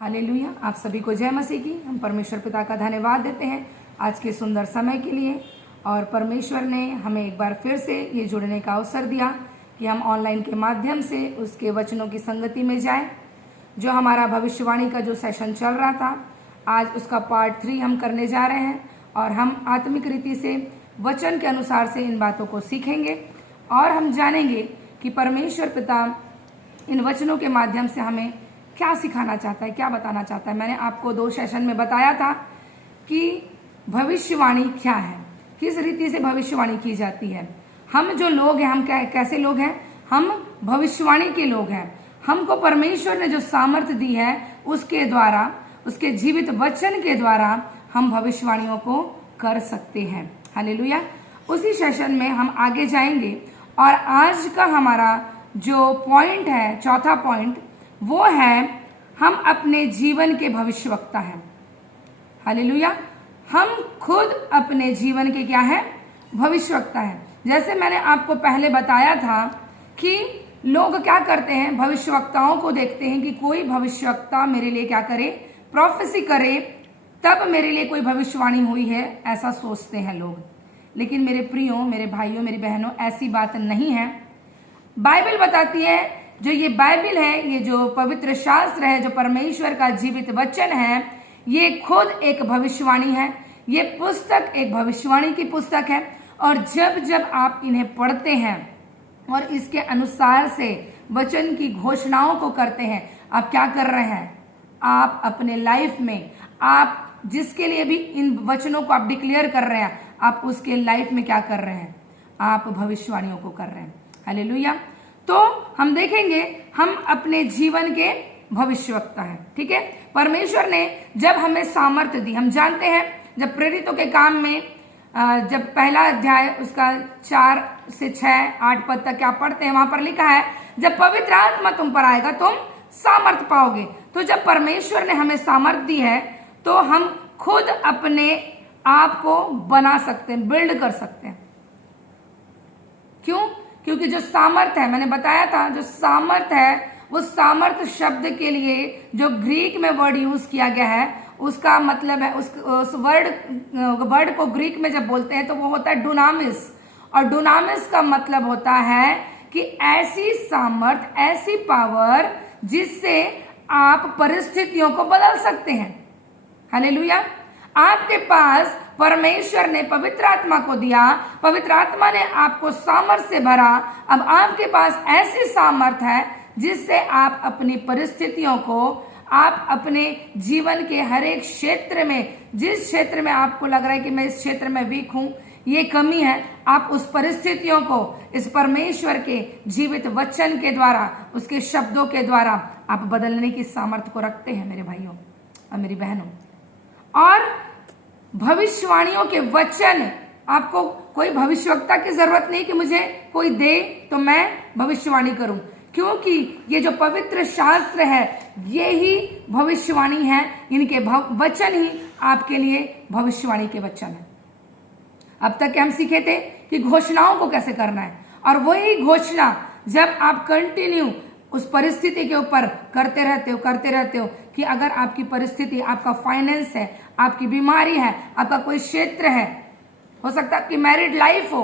Hallelujah. आप सभी को जय मसीह की। हम परमेश्वर पिता का धन्यवाद देते हैं आज के सुंदर समय के लिए, और परमेश्वर ने हमें एक बार फिर से ये जुड़ने का अवसर दिया कि हम ऑनलाइन के माध्यम से उसके वचनों की संगति में जाएं। जो हमारा भविष्यवाणी का जो सेशन चल रहा था, आज उसका पार्ट 3 हम करने जा रहे हैं, और हम आत्मिक रीति से वचन के अनुसार से इन बातों को सीखेंगे और हम जानेंगे कि परमेश्वर पिता इन वचनों के माध्यम से हमें क्या सिखाना चाहता है, क्या बताना चाहता है। मैंने आपको 2 सेशन में बताया था कि भविष्यवाणी क्या है, किस रीति से भविष्यवाणी की जाती है। हम जो लोग हैं, हम कैसे लोग हैं? हम भविष्यवाणी के लोग हैं। हमको परमेश्वर ने जो सामर्थ्य दी है, उसके द्वारा, उसके जीवित वचन के द्वारा हम भविष्यवाणियों को कर सकते हैं। हालेलुया। उसी सेशन में हम आगे जाएंगे, और आज का हमारा जो पॉइंट है, चौथा पॉइंट, वो है हम अपने जीवन के भविष्यवक्ता हैं। हालेलुया। हम खुद अपने जीवन के क्या है? भविष्यवक्ता हैं। जैसे मैंने आपको पहले बताया था कि लोग क्या करते हैं, भविष्यवक्ताओं को देखते हैं कि कोई भविष्यवक्ता मेरे लिए क्या करे, प्रोफेसी करे, तब मेरे लिए कोई भविष्यवाणी हुई है, ऐसा सोचते हैं लोग। लेकिन मेरे प्रियो, मेरे भाइयों, मेरी बहनों, ऐसी बात नहीं है। बाइबल बताती है, जो ये बाइबल है, ये जो पवित्र शास्त्र है, जो परमेश्वर का जीवित वचन है, ये खुद एक भविष्यवाणी है। ये पुस्तक एक भविष्यवाणी की पुस्तक है, और जब जब आप इन्हें पढ़ते हैं और इसके अनुसार से वचन की घोषणाओं को करते हैं, आप क्या कर रहे हैं? आप अपने लाइफ में, आप जिसके लिए भी इन वचनों को आप डिक्लेयर कर रहे हैं, आप उसके लाइफ में क्या कर रहे हैं? आप भविष्यवाणियों को कर रहे हैं। हालेलुया। तो हम देखेंगे हम अपने जीवन के भविष्यवक्ता हैं। ठीक है। परमेश्वर ने जब हमें सामर्थ्य दी, हम जानते हैं जब प्रेरितों के काम में जब पहला अध्याय उसका 4 से 6, 8 पद तक क्या पढ़ते हैं, वहां पर लिखा है, जब पवित्र आत्मा तुम पर आएगा तुम सामर्थ्य पाओगे। तो जब परमेश्वर ने हमें सामर्थ्य दी है, तो हम खुद अपने आप को बना सकते हैं, बिल्ड कर सकते हैं। क्यों? क्योंकि जो सामर्थ्य है, मैंने बताया था, जो सामर्थ्य है, वो सामर्थ्य शब्द के लिए जो ग्रीक में वर्ड यूज किया गया है, उसका मतलब है, उस वर्ड को ग्रीक में जब बोलते हैं तो वो होता है डुनामिस। और डुनामिस का मतलब होता है कि ऐसी सामर्थ्य, ऐसी पावर जिससे आप परिस्थितियों को बदल सकते हैं। हालेलुया। आपके पास परमेश्वर ने पवित्र आत्मा को दिया, पवित्र आत्मा ने आपको सामर्थ्य से भरा। अब आपके पास ऐसी सामर्थ्य है जिससे आप अपनी परिस्थितियों को, आप अपने जीवन के हर एक क्षेत्र में, जिस क्षेत्र में आपको लग रहा है कि मैं इस क्षेत्र में वीक हूं, ये कमी है, आप उस परिस्थितियों को इस परमेश्वर के जीवित वचन के द्वारा, उसके शब्दों के द्वारा आप बदलने की सामर्थ्य को रखते हैं, मेरे भाइयों और मेरी बहनों। और भविष्यवाणियों के वचन, आपको कोई भविष्यवक्ता की जरूरत नहीं कि मुझे कोई दे तो मैं भविष्यवाणी करूं, क्योंकि ये जो पवित्र शास्त्र है, ये ही भविष्यवाणी है। इनके वचन ही आपके लिए भविष्यवाणी के वचन है। अब तक हम सीखे थे कि घोषणाओं को कैसे करना है, और वही घोषणा जब आप कंटिन्यू उस परिस्थिति के ऊपर करते रहते हो कि अगर आपकी परिस्थिति, आपका फाइनेंस है, आपकी बीमारी है, आपका कोई क्षेत्र है, हो सकता है आपकी मैरिड लाइफ हो,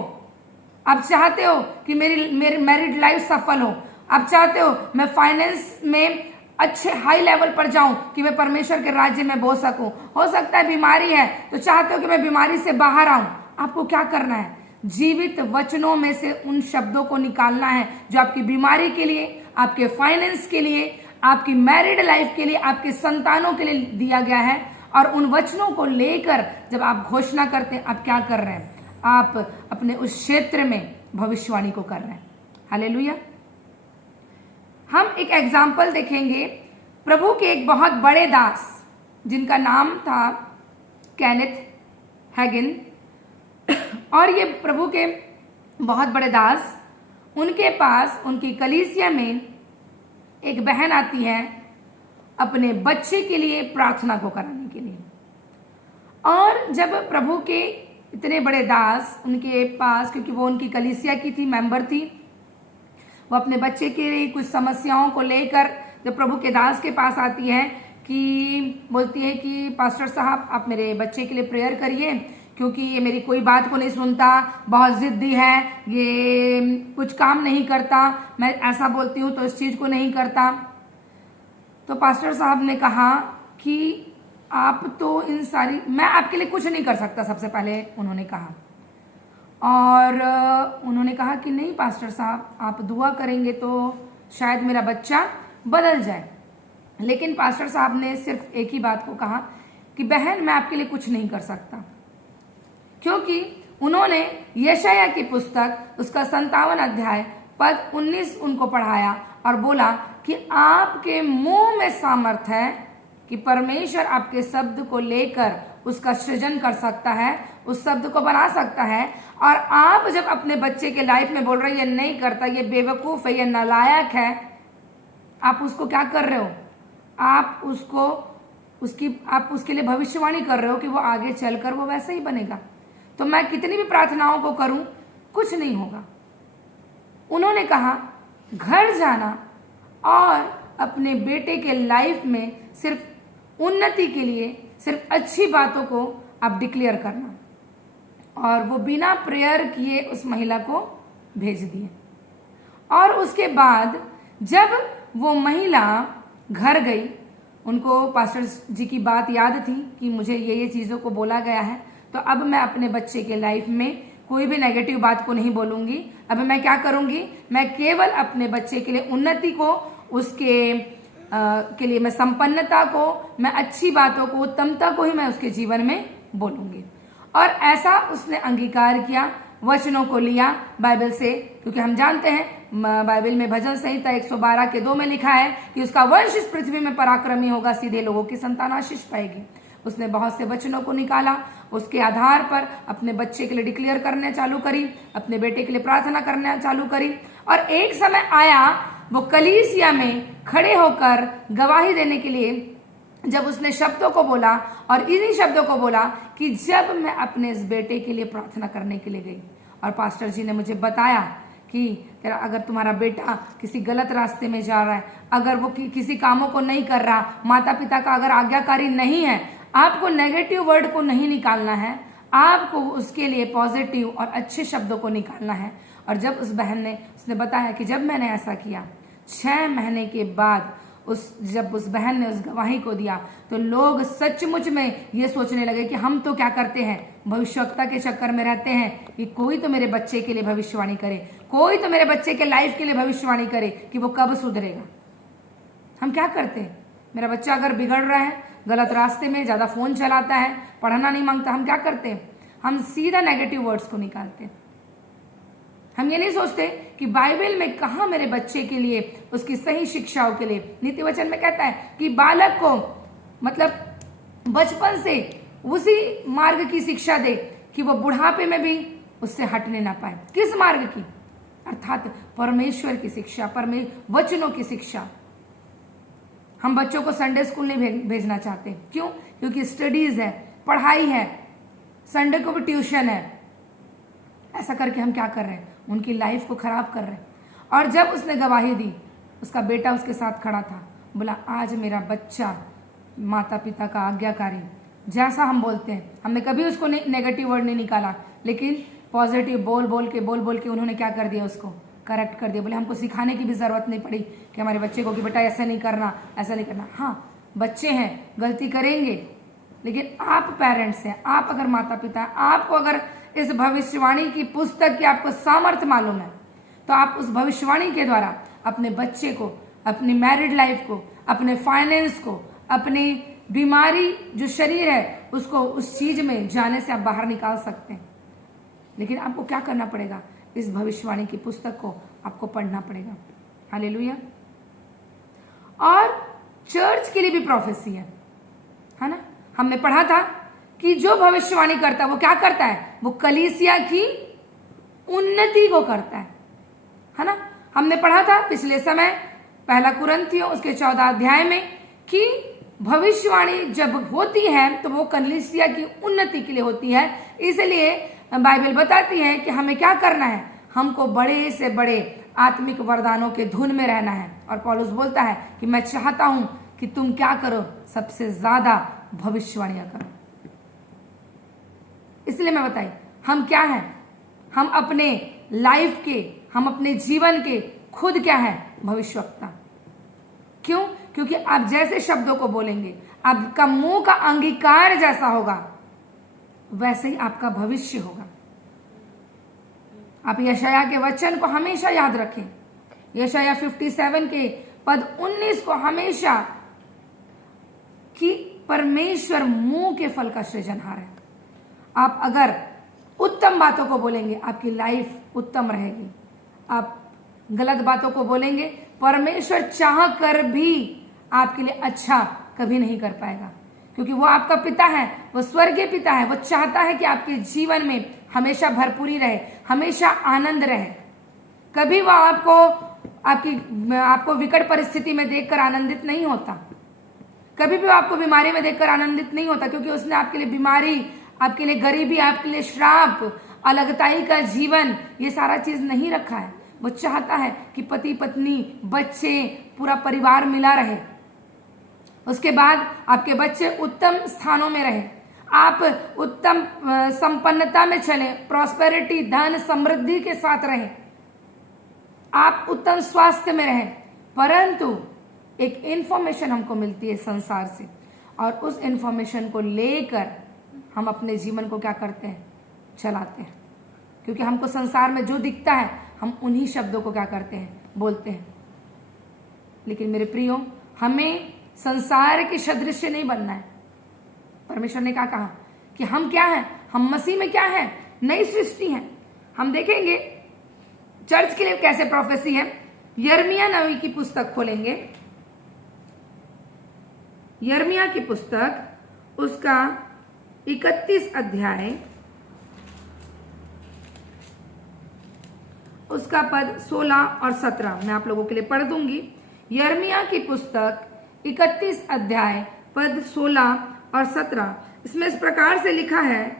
आप चाहते हो कि मेरी मैरिड लाइफ सफल हो, आप चाहते हो मैं फाइनेंस में अच्छे हाई लेवल पर जाऊं कि मैं परमेश्वर के राज्य में बोल सकूं, हो सकता है बीमारी है तो चाहते हो कि मैं बीमारी से बाहर आऊं। आपको क्या करना है? जीवित वचनों में से उन शब्दों को निकालना है जो आपकी बीमारी के लिए, आपके फाइनेंस के लिए, आपकी मैरिड लाइफ के लिए, आपके संतानों के लिए दिया गया है। और उन वचनों को लेकर जब आप घोषणा करते हैं, आप क्या कर रहे हैं? आप अपने उस क्षेत्र में भविष्यवाणी को कर रहे हैं। हालेलुया। हम एक एग्जाम्पल देखेंगे प्रभु के एक बहुत बड़े दास, जिनका नाम था केनेथ हैगिन। और ये प्रभु के बहुत बड़े दास, उनके पास, उनकी कलीसिया में एक बहन आती है अपने बच्चे के लिए प्रार्थना को कराने के लिए। और जब प्रभु के इतने बड़े दास उनके पास, क्योंकि वो उनकी कलीसिया की थी, मेंबर थी, वो अपने बच्चे के लिए कुछ समस्याओं को लेकर जब प्रभु के दास के पास आती है कि बोलती है कि पास्टर साहब आप मेरे बच्चे के लिए प्रेयर करिए, क्योंकि ये मेरी कोई बात को नहीं सुनता, बहुत जिद्दी है, ये कुछ काम नहीं करता, मैं ऐसा बोलती हूँ तो इस चीज़ को नहीं करता। तो पास्टर साहब ने कहा कि आप तो इन सारी, मैं आपके लिए कुछ नहीं कर सकता, सबसे पहले उन्होंने कहा। और उन्होंने कहा कि नहीं पास्टर साहब, आप दुआ करेंगे तो शायद मेरा बच्चा बदल जाए। लेकिन पास्टर साहब ने सिर्फ एक ही बात को कहा कि बहन मैं आपके लिए कुछ नहीं कर सकता, क्योंकि उन्होंने यशाया की पुस्तक उसका 57 अध्याय पद 19 उनको पढ़ाया और बोला कि आपके मुंह में सामर्थ है कि परमेश्वर आपके शब्द को लेकर उसका सृजन कर सकता है, उस शब्द को बना सकता है। और आप जब अपने बच्चे के लाइफ में बोल रहे हैं ये नहीं करता, ये बेवकूफ है, ये नालायक है, आप उसको क्या कर रहे हो? आप उसके लिए भविष्यवाणी कर रहे हो कि वो आगे चलकर वो वैसे ही बनेगा। तो मैं कितनी भी प्रार्थनाओं को करूं, कुछ नहीं होगा। उन्होंने कहा घर जाना और अपने बेटे के लाइफ में सिर्फ उन्नति के लिए सिर्फ अच्छी बातों को आप डिक्लेयर करना, और वो बिना प्रेयर किए उस महिला को भेज दिए। और उसके बाद जब वो महिला घर गई, उनको पास्टर जी की बात याद थी कि मुझे ये चीज़ों को बोला गया है, तो अब मैं अपने बच्चे के लाइफ में कोई भी नेगेटिव बात को नहीं बोलूँगी। अब मैं क्या करूँगी, मैं केवल अपने बच्चे के लिए उन्नति को, उसके के लिए मैं संपन्नता को, मैं अच्छी बातों को, उत्तमता को ही मैं उसके जीवन में बोलूँगी। और ऐसा उसने अंगीकार किया, वचनों को लिया बाइबल से, क्योंकि हम जानते हैं बाइबल में भजन संहिता 112 के 2 में लिखा है कि उसका वंश इस पृथ्वी में पराक्रमी होगा, सीधे लोगों की संतान आशीष पाएगी। उसने बहुत से वचनों को निकाला, उसके आधार पर अपने बच्चे के लिए डिक्लेयर करने चालू करी, अपने बेटे के लिए प्रार्थना करना चालू करी। और एक समय आया वो कलीसिया में खड़े होकर गवाही देने के लिए, जब उसने शब्दों को बोला और इन्हीं शब्दों को बोला कि जब मैं अपने इस बेटे के लिए प्रार्थना करने के लिए गई और पास्टर जी ने मुझे बताया कि अगर तुम्हारा बेटा किसी गलत रास्ते में जा रहा है, अगर वो किसी कामों को नहीं कर रहा, माता पिता का अगर आज्ञाकारी नहीं है, आपको नेगेटिव वर्ड को नहीं निकालना है, आपको उसके लिए पॉजिटिव और अच्छे शब्दों को निकालना है। और जब उस बहन ने, उसने बताया कि जब मैंने ऐसा किया, 6 महीने के बाद जब उस बहन ने उस गवाही को दिया, तो लोग सचमुच में ये सोचने लगे कि हम तो क्या करते हैं, भविष्यवक्ता के चक्कर में रहते हैं कि कोई तो मेरे बच्चे के लिए भविष्यवाणी करे, कोई तो मेरे बच्चे के लाइफ के लिए भविष्यवाणी करे कि वो कब सुधरेगा। हम क्या करते हैं, मेरा बच्चा अगर बिगड़ रहा है, गलत रास्ते में, ज़्यादा फ़ोन चलाता है, पढ़ना नहीं मांगता, हम क्या करते हैं, हम सीधा नेगेटिव वर्ड्स को निकालते हैं। हम ये नहीं सोचते कि बाइबल में कहाँ मेरे बच्चे के लिए, उसकी सही शिक्षाओं के लिए, नीति वचन में कहता है कि बालक को मतलब बचपन से उसी मार्ग की शिक्षा दे कि वो बुढ़ापे में भी उससे हटने ना पाए। किस मार्ग की? अर्थात परमेश्वर की शिक्षा, वचनों की शिक्षा। हम बच्चों को संडे स्कूल नहीं भेजना चाहते। क्यों? क्योंकि स्टडीज है, पढ़ाई है, संडे को भी ट्यूशन है। ऐसा करके हम क्या कर रहे हैं, उनकी लाइफ को खराब कर रहे हैं। और जब उसने गवाही दी, उसका बेटा उसके साथ खड़ा था, बोला आज मेरा बच्चा माता पिता का आज्ञाकारी, जैसा हम बोलते हैं, हमने कभी उसको नेगेटिव वर्ड नहीं निकाला, लेकिन पॉजिटिव बोल बोल के उन्होंने क्या कर दिया, उसको करेक्ट कर दिया। बोले हमको सिखाने की भी ज़रूरत नहीं पड़ी कि हमारे बच्चे को कि बेटा ऐसा नहीं करना, ऐसा नहीं करना। हाँ, बच्चे हैं, गलती करेंगे, लेकिन आप पेरेंट्स हैं, आप अगर माता पिता हैं, आपको अगर इस भविष्यवाणी की पुस्तक की आपको सामर्थ्य मालूम है, तो आप उस भविष्यवाणी के द्वारा अपने बच्चे को, अपनी मैरिड लाइफ को, अपने फाइनेंस को, अपनी बीमारी जो शरीर है उसको, उस चीज में जाने से आप बाहर निकाल सकते हैं। लेकिन आपको क्या करना पड़ेगा, इस भविष्यवाणी की पुस्तक को आपको पढ़ना पड़ेगा। हालेलुया। और चर्च के लिए भी प्रोफेसी है ना। हमने पढ़ा था कि जो भविष्यवाणी करता है वो क्या करता है, वो कलीसिया की उन्नति को करता है ना। हमने पढ़ा था पिछले समय 1 कुरिन्थियों उसके 14 अध्याय में कि भविष्यवाणी जब होती है तो वो कलीसिया की उन्नति के लिए होती है। इसलिए बाइबल बताती है कि हमें क्या करना है, हमको बड़े से बड़े आत्मिक वरदानों के धुन में रहना है। और पौलुस बोलता है कि मैं चाहता हूं कि कि तुम क्या करो, सबसे ज्यादा भविष्यवाणियां करो। इसलिए मैं बताई हम क्या हैं, हम अपने लाइफ के, हम अपने जीवन के खुद क्या है, भविष्यवक्ता। क्यों? क्योंकि आप जैसे शब्दों को बोलेंगे, आपका मुंह का अंगीकार जैसा होगा, वैसे ही आपका भविष्य होगा। आप यशाया के वचन को हमेशा याद रखें। यशाया 57 के पद 19 को हमेशा, कि परमेश्वर मुंह के फल का सृजनहार है। आप अगर उत्तम बातों को बोलेंगे, आपकी लाइफ उत्तम रहेगी। आप गलत बातों को बोलेंगे, परमेश्वर चाह कर भी आपके लिए अच्छा कभी नहीं कर पाएगा, क्योंकि वो आपका पिता है, वो स्वर्गीय पिता है। वो चाहता है कि आपके जीवन में हमेशा भरपूरी रहे, हमेशा आनंद रहे। कभी वो आपको विकट परिस्थिति में देखकर आनंदित नहीं होता, कभी भी वो आपको बीमारी में देखकर आनंदित नहीं होता, क्योंकि उसने आपके लिए बीमारी, आपके लिए गरीबी, आपके लिए श्राप, अलगताई का जीवन, ये सारा चीज नहीं रखा है। वो चाहता है कि पति पत्नी, बच्चे, पूरा परिवार मिला रहे। उसके बाद आपके बच्चे उत्तम स्थानों में रहे, आप उत्तम संपन्नता में चले, प्रॉस्पेरिटी, धन समृद्धि के साथ रहे, आप उत्तम स्वास्थ्य में रहे। परंतु एक इंफॉर्मेशन हमको मिलती है संसार से, और उस इंफॉर्मेशन को लेकर हम अपने जीवन को क्या करते हैं, चलाते हैं। क्योंकि हमको संसार में जो दिखता है, हम उन्हीं शब्दों को क्या करते हैं, बोलते हैं। लेकिन मेरे प्रियो, हमें संसार के सदृश नहीं बनना है। परमेश्वर ने क्या कहा कि हम क्या हैं, हम मसीह में क्या हैं, नई सृष्टि हैं। हम देखेंगे चर्च के लिए कैसे प्रोफेसी है। यिर्मयाह नबी की पुस्तक खोलेंगे, यिर्मयाह की पुस्तक, उसका 31 अध्याय, उसका पद 16 और 17 मैं आप लोगों के लिए पढ़ दूंगी। यिर्मयाह की पुस्तक 31 अध्याय पद 16 और 17, इसमें इस प्रकार से लिखा है,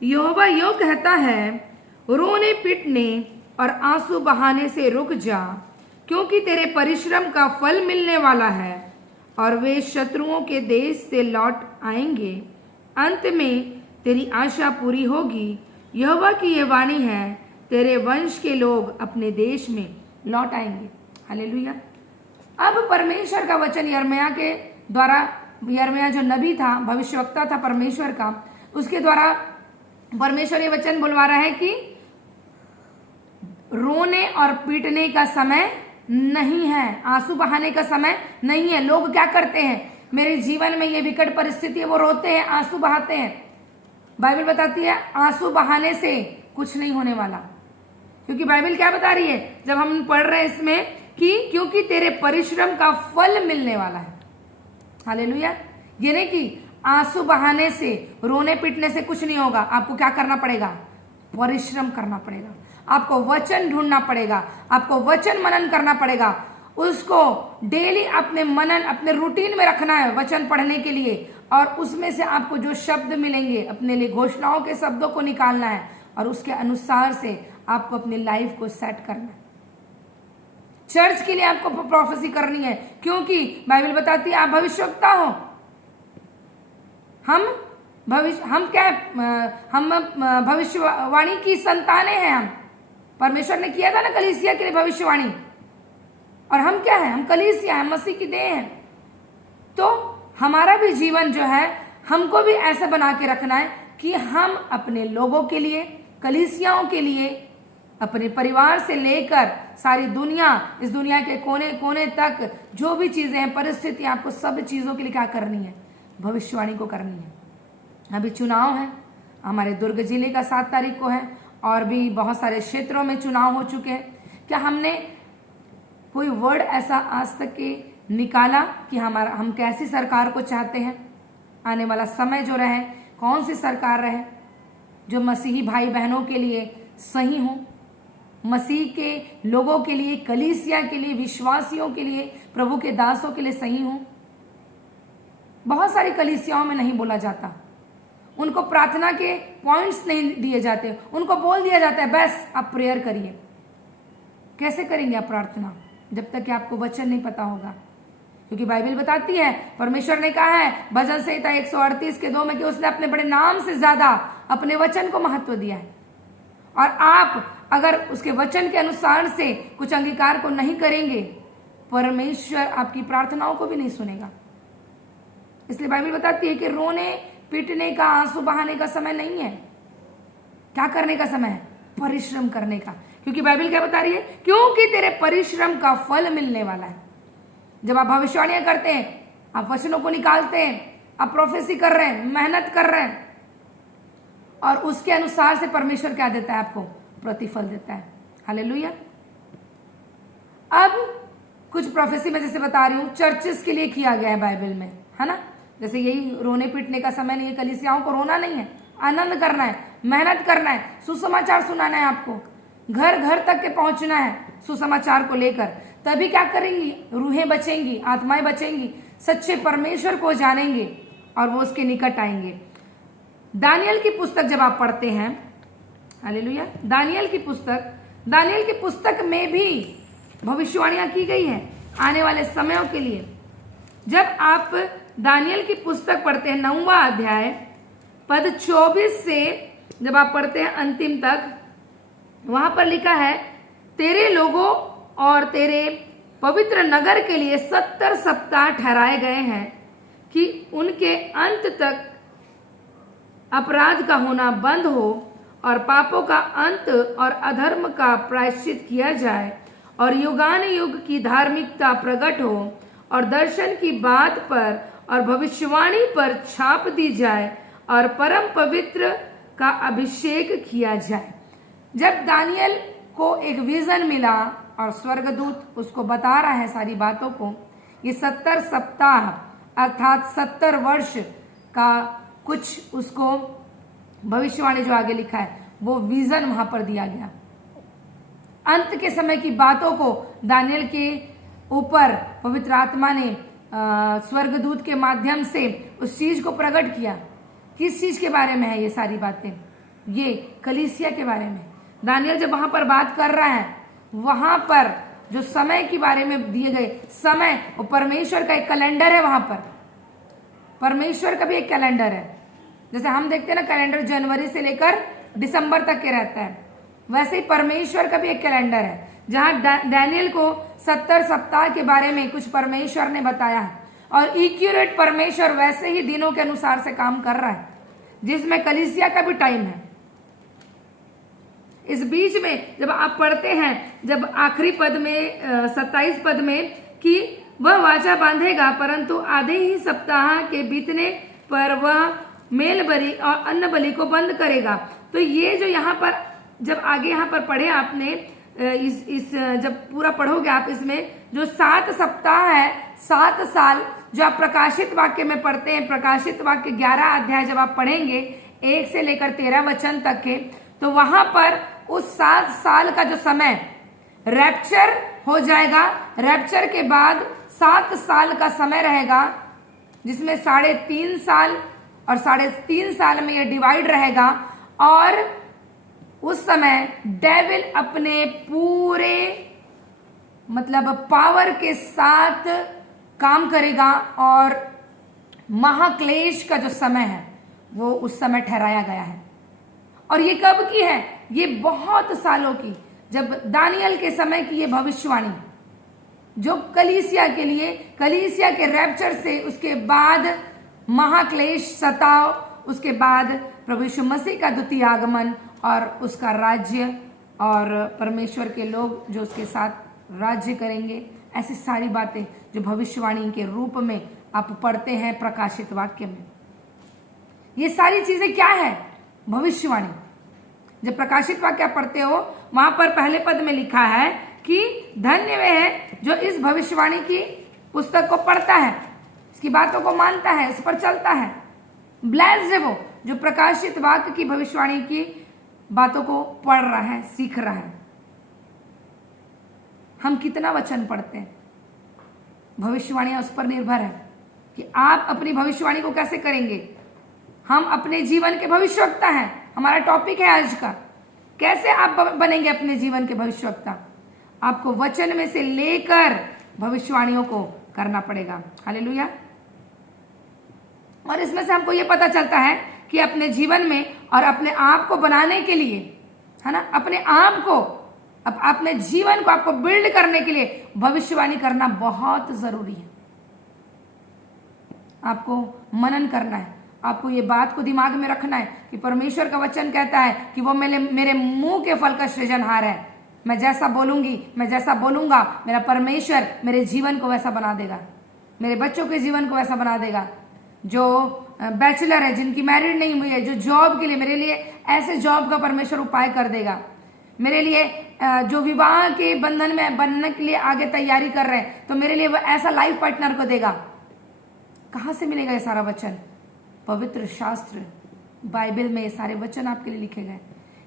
यहोवा यूं कहता है, रोने पीटने और आंसू बहाने से रुक जा, क्योंकि तेरे परिश्रम का फल मिलने वाला है और वे शत्रुओं के देश से लौट आएंगे। अंत में तेरी आशा पूरी होगी। यहोवा की ये वाणी है, तेरे वंश के लोग अपने देश में लौट आएंगे। हालेलुया। अब परमेश्वर का वचन यिर्मयाह के द्वारा, यिर्मयाह जो नबी था, भविष्यवक्ता था परमेश्वर का, उसके द्वारा परमेश्वर ये वचन बुलवा रहा है कि रोने और पीटने का समय नहीं है, आंसू बहाने का समय नहीं है। लोग क्या करते हैं, मेरे जीवन में ये विकट परिस्थिति है, वो रोते हैं, आंसू बहाते हैं। बाइबल बताती है आंसू बहाने से कुछ नहीं होने वाला, क्योंकि बाइबल क्या बता रही है जब हम पढ़ रहे हैं इसमें कि क्योंकि तेरे परिश्रम का फल मिलने वाला है। हालेलुया। ये नहीं कि आंसू बहाने से, रोने पीटने से कुछ नहीं होगा। आपको क्या करना पड़ेगा, परिश्रम करना पड़ेगा, आपको वचन ढूंढना पड़ेगा, आपको वचन मनन करना पड़ेगा, उसको डेली अपने मनन, अपने रूटीन में रखना है वचन पढ़ने के लिए। और उसमें से आपको जो शब्द मिलेंगे, अपने लिए घोषणाओं के शब्दों को निकालना है और उसके अनुसार से आपको अपनी लाइफ को सेट करना है। चर्च के लिए आपको प्रोफेसी करनी है, क्योंकि बाइबल बताती है आप भविष्यवक्ता हो। हम क्या है, हम भविष्यवाणी की संतानें हैं। हम, परमेश्वर ने किया था ना कलीसिया के लिए भविष्यवाणी, और हम क्या है, हम कलीसिया हैं, मसीह की देह हैं। तो हमारा भी जीवन जो है, हमको भी ऐसा बना के रखना है कि हम अपने लोगों के लिए, कलीसियाओं के लिए, अपने परिवार से लेकर सारी दुनिया, इस दुनिया के कोने कोने तक जो भी चीजें हैं, परिस्थिति, आपको सब चीजों के लिए क्या करनी है, भविष्यवाणी को करनी है। अभी चुनाव है, हमारे दुर्ग जिले का 7 तारीख को है, और भी बहुत सारे क्षेत्रों में चुनाव हो चुके हैं। क्या हमने कोई वर्ड ऐसा आज तक के निकाला कि हम कैसी सरकार को चाहते हैं, आने वाला समय जो रहे, कौन सी सरकार रहे जो मसीही भाई बहनों के लिए सही हो, मसीह के लोगों के लिए, कलीसिया के लिए, विश्वासियों के लिए, प्रभु के दासों के लिए सही हो। बहुत सारी कलीसियाओं में नहीं बोला जाता, उनको प्रार्थना के पॉइंट्स नहीं दिए जाते, उनको बोल दिया जाता है बस आप प्रेयर करिए। कैसे करेंगे आप प्रार्थना जब तक कि आपको वचन नहीं पता होगा? क्योंकि बाइबल बताती है, परमेश्वर ने कहा है भजन संहिता 138:2 में कि उसने अपने बड़े नाम से ज्यादा अपने वचन को महत्व दिया है। और आप अगर उसके वचन के अनुसार से कुछ अंगीकार को नहीं करेंगे, परमेश्वर आपकी प्रार्थनाओं को भी नहीं सुनेगा। इसलिए बाइबल बताती है कि रोने पीटने का, आंसू बहाने का समय नहीं है। क्या करने का समय है? परिश्रम करने का। क्योंकि बाइबल क्या बता रही है? क्योंकि तेरे परिश्रम का फल मिलने वाला है। जब आप भविष्यवाणियां करते हैं, आप वचनों को निकालते हैं, आप प्रोफेसी कर रहे हैं, मेहनत कर रहे हैं, और उसके अनुसार से परमेश्वर क्या देता है? आपको प्रतिफल देता है। हालेलुया। अब कुछ प्रोफेसी में जैसे बता रही हूं, चर्चेस के लिए किया गया है बाइबल में, है ना। जैसे यही रोने पीटने का समय नहीं है, कलीसियाओं को रोना नहीं है, आनंद करना है, मेहनत करना है, सुसमाचार सुनाना है, आपको घर घर तक के पहुंचना है सुसमाचार को लेकर। तभी क्या करेंगी? रूहें बचेंगी, आत्माएं बचेंगी, सच्चे परमेश्वर को जानेंगे और वो उसके निकट आएंगे। दानियल की पुस्तक जब आप पढ़ते हैं, हालेलुया, दानियल की पुस्तक में भी भविष्यवाणियां की गई है आने वाले समयों के लिए। जब आप दानियल की पुस्तक पढ़ते हैं 9वां अध्याय पद 24 से जब आप पढ़ते हैं अंतिम तक, वहां पर लिखा है, तेरे लोगों और तेरे पवित्र नगर के लिए 70 सप्ताह ठहराए गए हैं कि उनके अंत तक अपराध का होना बंद हो और पापों का अंत और अधर्म का प्रायश्चित किया जाए और युगान युग की धार्मिकता प्रकट हो और दर्शन की बात पर और भविष्यवाणी पर छाप दी जाए और परम पवित्र का अभिषेक किया जाए। जब दानियल को एक विजन मिला और स्वर्गदूत उसको बता रहा है सारी बातों को, ये 70 सप्ताह अर्थात 70 वर्ष का कुछ उसको भविष्यवाणी जो आगे लिखा है वो विजन वहां पर दिया गया। अंत के समय की बातों को दानियल के ऊपर पवित्र आत्मा ने स्वर्गदूत के माध्यम से उस चीज को प्रकट किया। किस चीज के बारे में है ये सारी बातें? ये कलीसिया के बारे में। दानियल जब वहां पर बात कर रहा है, वहां पर जो समय के बारे में दिए गए समय, वो परमेश्वर का एक कैलेंडर है। वहां पर परमेश्वर का भी एक कैलेंडर है। जैसे हम देखते हैं ना, कैलेंडर जनवरी से लेकर दिसंबर तक के रहता है, वैसे ही परमेश्वर का भी एक कैलेंडर है जहां दानियल को 70 सप्ताह के बारे में कुछ परमेश्वर ने बताया है। और एक्यूरेट परमेश्वर वैसे ही दिनों के अनुसार से काम कर रहा है, जिसमें कलीसिया का भी टाइम है। इस बीच में जब आप पढ़ते हैं, जब आखिरी पद में 27 पद में कि वह वाचा बांधेगा परंतु आधे ही सप्ताह के बीतने पर वह मेल बलि और अन्न बलि को बंद करेगा। तो ये जो यहाँ पर जब आगे यहाँ पर पढ़े आपने, इस जब पूरा पढ़ोगे आप, इसमें जो 7 सप्ताह है, 7 साल जो आप प्रकाशित वाक्य में पढ़ते हैं, प्रकाशित वाक्य 11 अध्याय जब आप पढ़ेंगे 1 से लेकर 13 वचन तक के, तो वहां पर उस 7 साल का जो समय रैप्चर हो जाएगा। रैप्चर के बाद 7 साल का समय रहेगा, जिसमें 3.5 साल और 3.5 साल में ये डिवाइड रहेगा। और उस समय डेविल अपने पूरे मतलब पावर के साथ काम करेगा और महाक्लेश का जो समय है वो उस समय ठहराया गया है। और ये कब की है? ये बहुत सालों की, जब दानियल के समय की ये भविष्यवाणी, जो कलीसिया के लिए, कलीसिया के रैप्चर से उसके बाद महाक्लेश सताव, उसके बाद प्रभु यीशु मसीह का द्वितीय आगमन और उसका राज्य और परमेश्वर के लोग जो उसके साथ राज्य करेंगे, ऐसी सारी बातें जो भविष्यवाणी के रूप में आप पढ़ते हैं प्रकाशित वाक्य में। ये सारी चीजें क्या है? भविष्यवाणी। जब प्रकाशित वाक्य आप पढ़ते हो, वहां पर पहले पद में लिखा है कि धन्य वे है जो इस भविष्यवाणी की पुस्तक को पढ़ता है, इसकी बातों को मानता है, इस पर चलता है। ब्लेस्ड है वो जो प्रकाशित वाक्य की भविष्यवाणी की बातों को पढ़ रहा है, सीख रहा है। हम कितना वचन पढ़ते हैं, भविष्यवाणियां उस पर निर्भर है कि आप अपनी भविष्यवाणी को कैसे करेंगे। हम अपने जीवन के भविष्यवक्ता हैं, हमारा टॉपिक है आज का। कैसे आप बनेंगे अपने जीवन के भविष्यवक्ता? आपको वचन में से लेकर भविष्यवाणियों को करना पड़ेगा। हालेलुया। और इसमें से हमको ये पता चलता है कि अपने जीवन में और अपने आप को बनाने के लिए, है ना, अपने आप को, अपने जीवन को आपको बिल्ड करने के लिए भविष्यवाणी करना बहुत जरूरी है। आपको मनन करना है, आपको ये बात को दिमाग में रखना है कि परमेश्वर का वचन कहता है कि वो मेरे मुंह के फल का सृजनहार है। मैं जैसा बोलूंगी, मैं जैसा बोलूंगा, मेरा परमेश्वर मेरे जीवन को वैसा बना देगा, मेरे बच्चों के जीवन को वैसा बना देगा। जो बैचलर है, जिनकी मैरिड नहीं हुई है, जो जॉब के लिए, मेरे लिए ऐसे जॉब का परमेश्वर उपाय कर देगा। मेरे लिए जो विवाह के बंधन में बनने के लिए आगे तैयारी कर रहे हैं, तो मेरे लिए वो ऐसा लाइफ पार्टनर को देगा। कहाँ से मिलेगा ये सारा वचन? पवित्र शास्त्र, बाइबल में ये सारे वचन आपके लिए लिखे गए।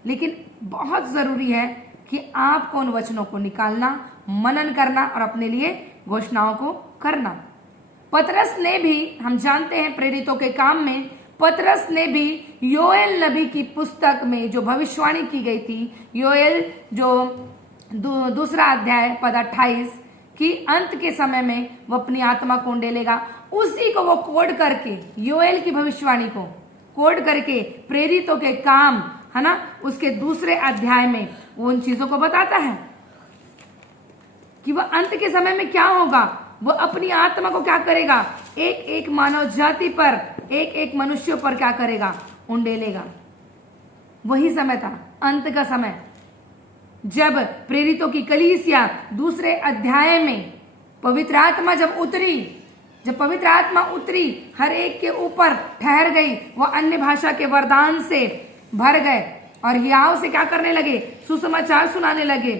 लेकिन बहुत जरूरी है कि आपको उन वचनों को निकालना, मनन करना और अपने लिए घोषणाओं को करना। पतरस ने भी, हम जानते हैं प्रेरितों के काम में, पतरस ने भी योएल नबी की पुस्तक में जो भविष्यवाणी की गई थी, योएल जो दूसरा अध्याय पद 28 कि अंत के समय में वो अपनी आत्मा को उंडेलेगा, उसी को वो कोड करके, योएल की भविष्यवाणी को कोड करके प्रेरितों के काम, है ना, उसके दूसरे अध्याय में वो उन चीजों को बताता है कि वह अंत के समय में क्या होगा। वो अपनी आत्मा को क्या करेगा? एक एक मानव जाति पर, एक एक मनुष्य पर क्या करेगा? उंडेलेगा। वही समय था, अंत का समय, जब प्रेरितों की कलीसिया दूसरे अध्याय में पवित्र आत्मा जब पवित्र आत्मा उतरी, हर एक के ऊपर ठहर गई, वो अन्य भाषा के वरदान से भर गए और हियाव से क्या करने लगे? सुसमाचार सुनाने लगे।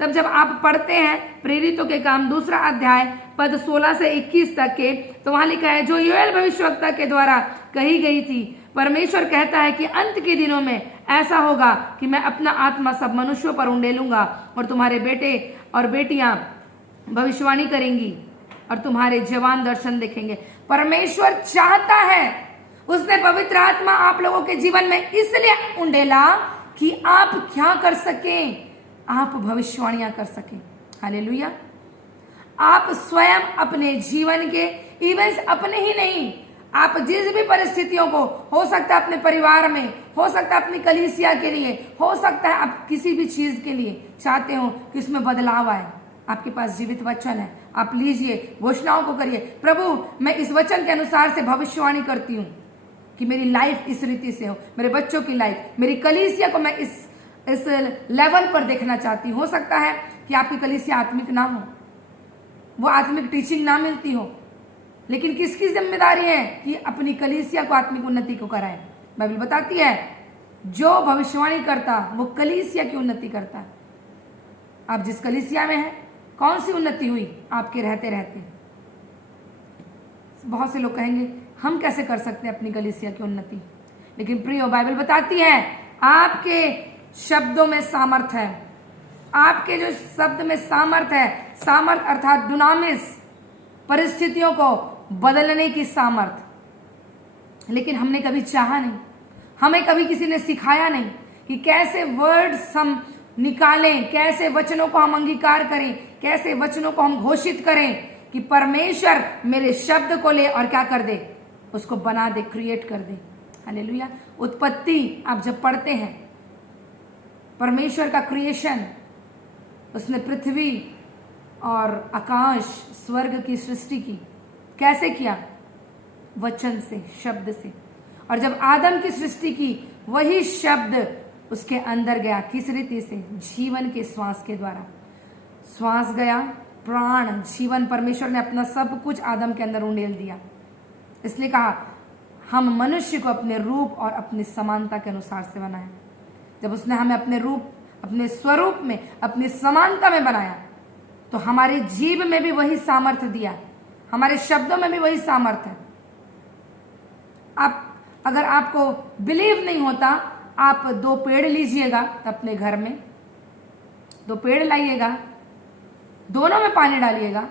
तब जब आप पढ़ते हैं प्रेरितों के काम दूसरा अध्याय पद 16 से 21 तक के, तो वहां लिखा है, जो योएल भविष्यवक्ता के द्वारा कही गई थी, परमेश्वर कहता है कि अंत के दिनों में ऐसा होगा कि मैं अपना आत्मा सब मनुष्यों पर उंडेलूंगा और तुम्हारे बेटे और बेटियां भविष्यवाणी करेंगी और तुम्हारे जवान दर्शन देखेंगे। परमेश्वर चाहता है, उसने पवित्र आत्मा आप लोगों के जीवन में इसलिए उंडेला कि आप क्या कर सकें? आप भविष्यवाणियां कर सकें। हालेलुया। आप स्वयं अपने जीवन के इवेंट्स, अपने ही नहीं, आप जिस भी परिस्थितियों को, हो सकता है अपने परिवार में, हो सकता है अपनी कलीसिया के लिए, हो सकता है आप किसी भी चीज के लिए चाहते हो कि इसमें बदलाव आए, आपके पास जीवित वचन है, आप लीजिए, घोषणाओं को करिए। प्रभु, मैं इस वचन के अनुसार से भविष्यवाणी करती हूँ कि मेरी लाइफ इस रीति से हो, मेरे बच्चों की लाइफ, मेरी कलीसिया को मैं इस लेवल पर देखना चाहती हूँ। हो सकता है कि आपकी कलीसिया आत्मिक ना हो, वो आत्मिक टीचिंग ना मिलती हो, लेकिन किसकी जिम्मेदारी है कि अपनी कलीसिया को आत्मिक उन्नति को कराए? बाइबल बताती है, जो भविष्यवाणी करता वो कलीसिया की उन्नति करता है। आप जिस कलीसिया में हैं, कौन सी उन्नति हुई आपके रहते रहते? बहुत से लोग कहेंगे, हम कैसे कर सकते हैं अपनी कलीसिया की उन्नति? लेकिन प्रियो, बाइबल बताती है, आपके शब्दों में सामर्थ है, आपके जो शब्द में सामर्थ है, सामर्थ अर्थात दुनामिस, परिस्थितियों को बदलने की सामर्थ। लेकिन हमने कभी चाहा नहीं, हमें कभी किसी ने सिखाया नहीं कि कैसे वर्ड्स हम निकालें, कैसे वचनों को हम अंगीकार करें, कैसे वचनों को हम घोषित करें कि परमेश्वर मेरे शब्द को ले और क्या कर दे? उसको बना दे, क्रिएट कर दे। हालेलुया। उत्पत्ति आप जब पढ़ते हैं, परमेश्वर का क्रिएशन, उसने पृथ्वी और आकाश, स्वर्ग की सृष्टि की। कैसे किया? वचन से, शब्द से। और जब आदम की सृष्टि की, वही शब्द उसके अंदर गया। किस रीति से? जीवन के श्वास के द्वारा। श्वास गया, प्राण, जीवन, परमेश्वर ने अपना सब कुछ आदम के अंदर उंडेल दिया। इसलिए कहा, हम मनुष्य को अपने रूप और अपनी समानता के अनुसार से बनाए। जब उसने हमें अपने रूप, अपने स्वरूप में, अपनी समानता में बनाया, तो हमारे जीव में भी वही सामर्थ्य दिया, हमारे शब्दों में भी वही सामर्थ्य है। आप, अगर आपको बिलीव नहीं होता, आप 2 पेड़ लीजिएगा अपने घर में, 2 पेड़ लाइएगा, दोनों में पानी डालिएगा,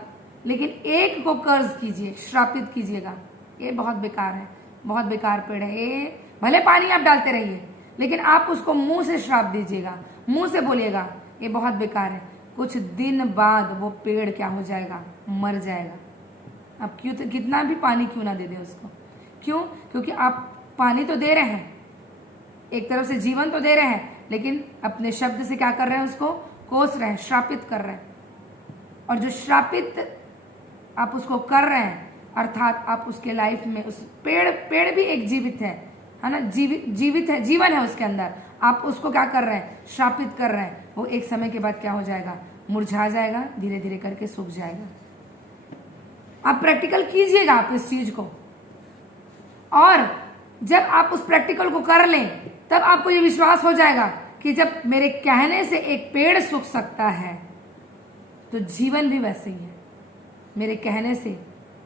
लेकिन एक को कर्ज कीजिए, श्रापित कीजिएगा, ये बहुत बेकार है, बहुत बेकार पेड़ है ये, भले पानी आप डालते रहिए, लेकिन आप उसको मुंह से श्राप दीजिएगा, मुंह से बोलिएगा ये बहुत बेकार है। कुछ दिन बाद वो पेड़ क्या हो जाएगा? मर जाएगा। आप कितना भी पानी क्यों ना दे दें उसको। क्यों? क्योंकि आप पानी तो दे रहे हैं, एक तरफ से जीवन तो दे रहे हैं, लेकिन अपने शब्द से क्या कर रहे हैं? उसको कोस रहे हैं, श्रापित कर रहे हैं। और जो श्रापित आप उसको कर रहे हैं, अर्थात आप उसके लाइफ में, उस पेड़ भी एक जीवित है ना, जीवित है, जीवन है उसके अंदर, आप उसको क्या कर रहे हैं? श्रापित कर रहे हैं। वो एक समय के बाद क्या हो जाएगा? मुरझा जाएगा, धीरे धीरे करके सूख जाएगा। आप प्रैक्टिकल कीजिएगा आप इस चीज को, और जब आप उस प्रैक्टिकल को कर लें तब आपको ये विश्वास हो जाएगा कि जब मेरे कहने से एक पेड़ सूख सकता है तो जीवन भी वैसे ही है। मेरे कहने से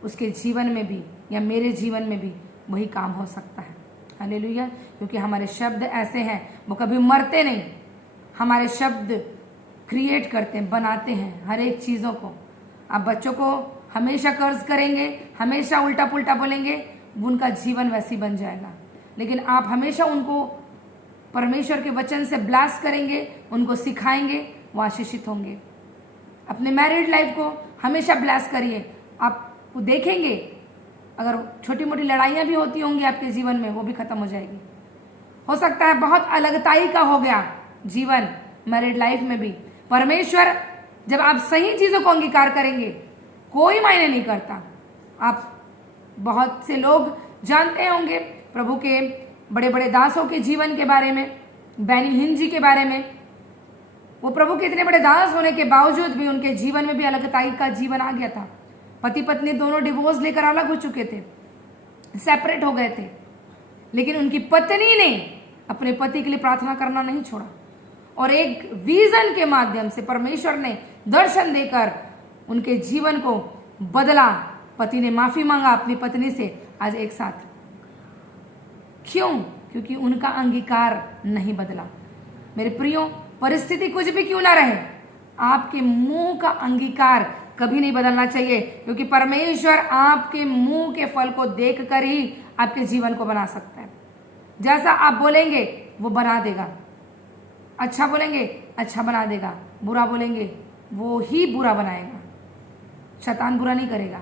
उसके जीवन में भी या मेरे जीवन में भी वही काम हो सकता है। हालेलुया। क्योंकि हमारे शब्द ऐसे हैं, वो कभी मरते नहीं। हमारे शब्द क्रिएट करते हैं, बनाते हैं हर एक चीज़ों को। आप बच्चों को हमेशा कर्ज करेंगे, हमेशा उल्टा पुल्टा बोलेंगे, उनका जीवन वैसी बन जाएगा। लेकिन आप हमेशा उनको परमेश्वर के वचन से ब्लास्ट करेंगे, उनको सिखाएंगे, वो आशीषित होंगे। अपने मैरिड लाइफ को हमेशा ब्लास्ट करिए, आप देखेंगे अगर छोटी मोटी लड़ाइयाँ भी होती होंगी आपके जीवन में, वो भी खत्म हो जाएगी। हो सकता है बहुत अलगताई का हो गया जीवन मैरिड लाइफ में भी, परमेश्वर जब आप सही चीज़ों को अंगीकार करेंगे, कोई मायने नहीं करता। आप बहुत से लोग जानते होंगे प्रभु के बड़े बड़े दासों के जीवन के बारे में, बैनी हिन जी के बारे में। वो प्रभु के इतने बड़े दास होने के बावजूद भी उनके जीवन में भी अलगताई का जीवन आ गया था। पति पत्नी दोनों डिवोर्स लेकर अलग हो चुके थे, सेपरेट हो गए थे, लेकिन उनकी पत्नी ने अपने पति के लिए प्रार्थना करना नहीं छोड़ा, और एक विजन के माध्यम से परमेश्वर ने दर्शन देकर उनके जीवन को बदला। पति ने माफी मांगा अपनी पत्नी से, आज एक साथ। क्यों? क्योंकि उनका अंगीकार नहीं बदला। मेरे प्रियो, परिस्थिति कुछ भी क्यों ना रहे, आपके मुंह का अंगीकार कभी नहीं बदलना चाहिए, क्योंकि परमेश्वर आपके मुंह के फल को देखकर ही आपके जीवन को बना सकता है। जैसा आप बोलेंगे वो बना देगा। अच्छा बोलेंगे अच्छा बना देगा, बुरा बोलेंगे वो ही बुरा बनाएगा। शैतान बुरा नहीं करेगा,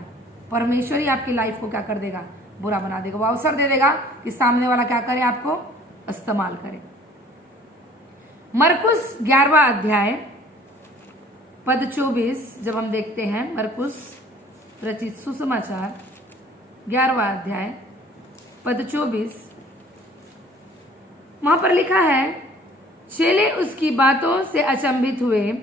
परमेश्वर ही आपकी लाइफ को क्या कर देगा? बुरा बना देगा। वो अवसर दे देगा कि सामने वाला क्या करे, आपको इस्तेमाल करे। मरकुस 11वां अध्याय पद 24 जब हम देखते हैं, मरकुस रचित सुसमाचार 11वां अध्याय पद 24, वहां पर लिखा है, चेले उसकी बातों से अचंभित हुए।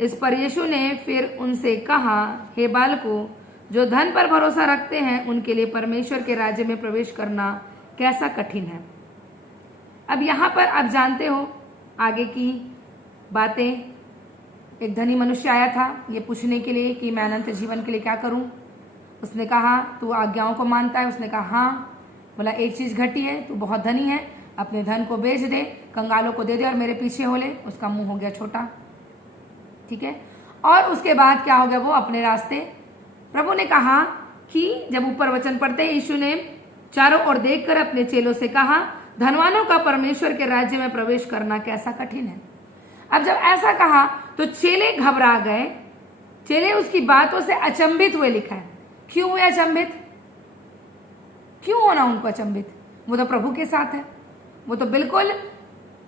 इस पर यीशु ने फिर उनसे कहा, हे बालकों, जो धन पर भरोसा रखते हैं उनके लिए परमेश्वर के राज्य में प्रवेश करना कैसा कठिन है। अब यहाँ पर आप जानते हो आगे की बातें। एक धनी मनुष्य आया था ये पूछने के लिए कि मैं अनंत जीवन के लिए क्या करूं। उसने कहा, तू आज्ञाओं को मानता है? उसने कहा हाँ। बोला, एक चीज घटी है, तू बहुत धनी है, अपने धन को बेच दे, कंगालों को दे दे और मेरे पीछे हो ले। उसका मुंह हो गया छोटा, ठीक है। और उसके बाद क्या हो गया, वो अपने रास्ते। प्रभु ने कहा कि जब ऊपर वचन पढ़ते, यीशु ने चारों ओर देखकर अपने चेलों से कहा, धनवानों का परमेश्वर के राज्य में प्रवेश करना कैसा कठिन है। अब जब ऐसा कहा तो चेले घबरा गए, चेले उसकी बातों से अचंभित हुए, लिखा है। क्यों हुए अचंभित? क्यों होना उनको अचंभित? वो तो प्रभु के साथ है, वो तो बिल्कुल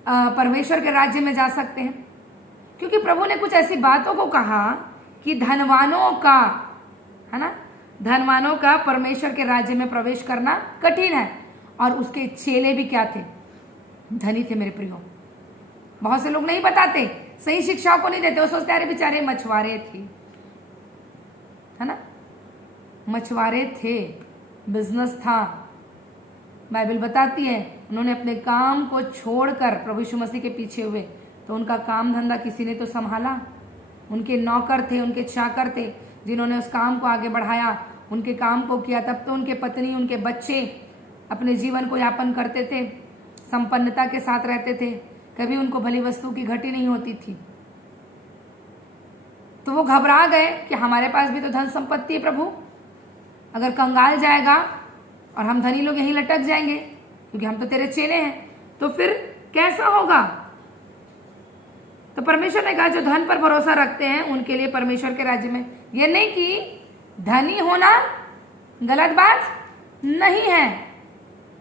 परमेश्वर के राज्य में जा सकते हैं। क्योंकि प्रभु ने कुछ ऐसी बातों को कहा कि धनवानों का, है ना, धनवानों का परमेश्वर के राज्य में प्रवेश करना कठिन है। और उसके चेले भी क्या थे? धनी थे। मेरे प्रियो, बहुत से लोग नहीं बताते, सही शिक्षाओं को नहीं देते। वो सोचते अरे बेचारे मछुआरे थे, है ना, मछुआरे थे, बिजनेस था। बाइबल बताती है उन्होंने अपने काम को छोड़कर प्रभु यीशु मसीह के पीछे हुए, तो उनका काम धंधा किसी ने तो संभाला। उनके नौकर थे, उनके चाकर थे, जिन्होंने उस काम को आगे बढ़ाया, उनके काम को किया। तब तो उनके पत्नी, उनके बच्चे अपने जीवन को यापन करते थे, संपन्नता के साथ रहते थे, कभी उनको भली वस्तु की घटी नहीं होती थी। तो वो घबरा गए कि हमारे पास भी तो धन संपत्ति है प्रभु, अगर कंगाल जाएगा और हम धनी लोग यहीं लटक जाएंगे, क्योंकि हम तो तेरे चेले हैं, तो फिर कैसा होगा। तो परमेश्वर ने कहा, जो धन पर भरोसा रखते हैं उनके लिए परमेश्वर के राज्य में, ये नहीं कि धनी होना गलत बात नहीं है,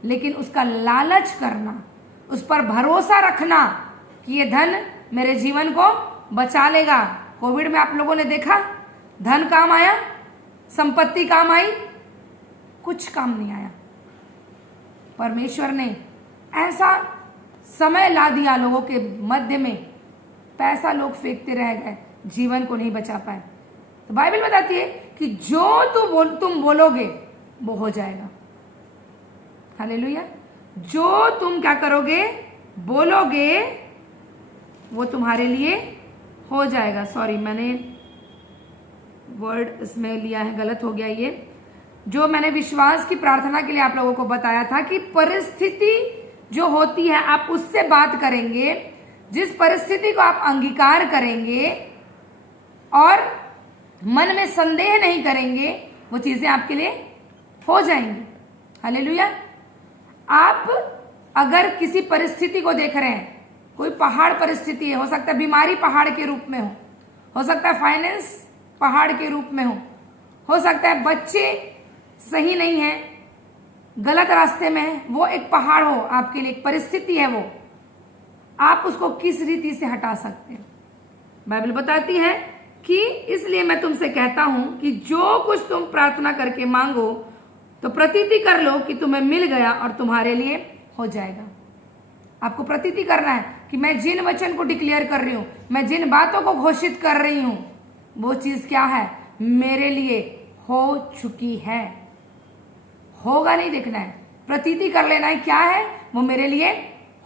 लेकिन उसका लालच करना, उस पर भरोसा रखना कि ये धन मेरे जीवन को बचा लेगा। कोविड में आप लोगों ने देखा, धन काम आया, संपत्ति काम आई, कुछ काम नहीं आया। परमेश्वर ने ऐसा समय ला दिया लोगों के मध्य में, पैसा लोग फेंकते रह गए, जीवन को नहीं बचा पाए। तो बाइबल बताती है कि जो तुम बोलोगे वो हो जाएगा। हालेलुया। जो तुम क्या करोगे, बोलोगे, वो तुम्हारे लिए हो जाएगा। सॉरी, मैंने वर्ड इसमें लिया है, गलत हो गया ये। जो मैंने विश्वास की प्रार्थना के लिए आप लोगों को बताया था कि परिस्थिति जो होती है आप उससे बात करेंगे, जिस परिस्थिति को आप अंगीकार करेंगे और मन में संदेह नहीं करेंगे, वो चीजें आपके लिए हो जाएंगी। हालेलुया। आप अगर किसी परिस्थिति को देख रहे हैं, कोई पहाड़ परिस्थिति है, हो सकता है बीमारी पहाड़ के रूप में हो सकता है फाइनेंस पहाड़ के रूप में हो सकता है बच्चे सही नहीं है, गलत रास्ते में है, वो एक पहाड़ हो आपके लिए, एक परिस्थिति है वो, आप उसको किस रीति से हटा सकते हैं। बाइबल बताती है कि इसलिए मैं तुमसे कहता हूं कि जो कुछ तुम प्रार्थना करके मांगो तो प्रतीति कर लो कि तुम्हें मिल गया और तुम्हारे लिए हो जाएगा। आपको प्रतीति करना है कि मैं जिन वचन को डिक्लेयर कर रही हूं, मैं जिन बातों को घोषित कर रही हूं, वो चीज क्या है, मेरे लिए हो चुकी है। होगा नहीं देखना है, प्रतीति कर लेना है क्या है, वो मेरे लिए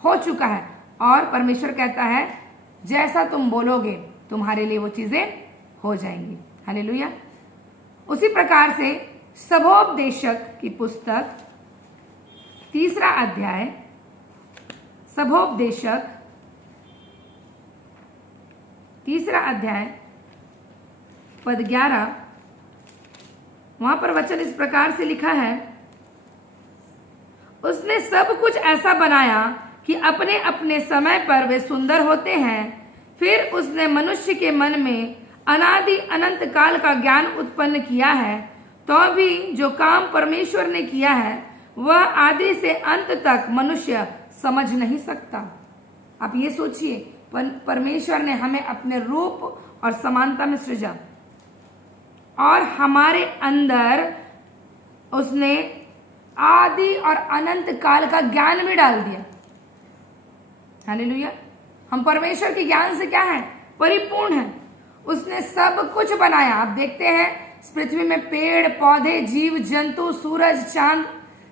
हो चुका है। और परमेश्वर कहता है जैसा तुम बोलोगे तुम्हारे लिए वो चीजें हो जाएंगी। हालेलुया। उसी प्रकार से सभोपदेशक की पुस्तक 3 अध्याय, सभोपदेशक 3 अध्याय पद 11, वहां पर वचन इस प्रकार से लिखा है, उसने सब कुछ ऐसा बनाया कि अपने अपने समय पर वे सुंदर होते हैं। फिर उसने मनुष्य के मन में अनादि अनंत काल का ज्ञान उत्पन्न किया है, तो भी जो काम परमेश्वर ने किया है वह आदि से अंत तक मनुष्य समझ नहीं सकता। आप ये सोचिए, परमेश्वर ने हमें अपने रूप और समानता में सृजा और हमारे अंदर उसने आदि और अनंत काल का ज्ञान भी डाल दिया। हालेलुया। हम परमेश्वर के ज्ञान से क्या है, परिपूर्ण है। उसने सब कुछ बनाया। आप देखते हैं इस पृथ्वी में पेड़ पौधे, जीव जंतु, सूरज चांद,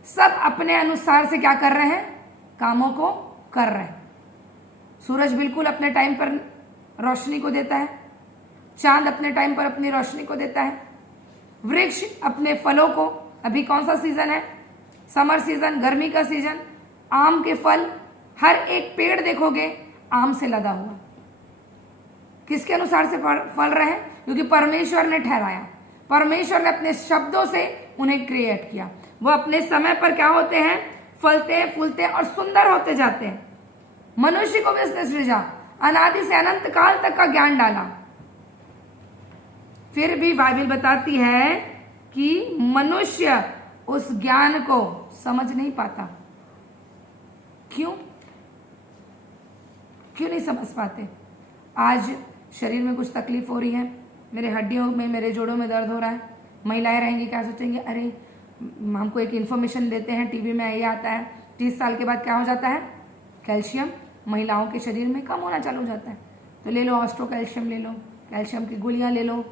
सब अपने अनुसार से क्या कर रहे हैं, कामों को कर रहे हैं। सूरज बिल्कुल अपने टाइम पर रोशनी को देता है, चांद अपने टाइम पर अपनी रोशनी को देता है, वृक्ष अपने फलों को, अभी कौन सा सीजन है, समर सीजन, गर्मी का सीजन, आम के फल, हर एक पेड़ देखोगे आम से लदा हुआ। किसके अनुसार से फल रहे हैं, क्योंकि परमेश्वर ने ठहराया, परमेश्वर ने अपने शब्दों से उन्हें क्रिएट किया। वो अपने समय पर क्या होते हैं, फलते फूलते और सुंदर होते जाते हैं। मनुष्य को भी उसने सृजा, अनादि से अनंत काल तक का ज्ञान डाला। फिर भी बाइबल बताती है कि मनुष्य उस ज्ञान को समझ नहीं पाता। क्यों नहीं समझ पाते? आज शरीर में कुछ तकलीफ हो रही है, मेरे हड्डियों में, मेरे जोड़ों में दर्द हो रहा है। महिलाएं रहेंगी क्या सोचेंगे, अरे हमको एक इन्फॉर्मेशन देते हैं टीवी में, ये आता है 30 साल के बाद क्या हो जाता है, कैल्शियम महिलाओं के शरीर में कम होना चालू हो जाता है, तो ले लो ऑस्ट्रो कैल्शियम, ले लो कैल्शियम की गोलियां ले लो।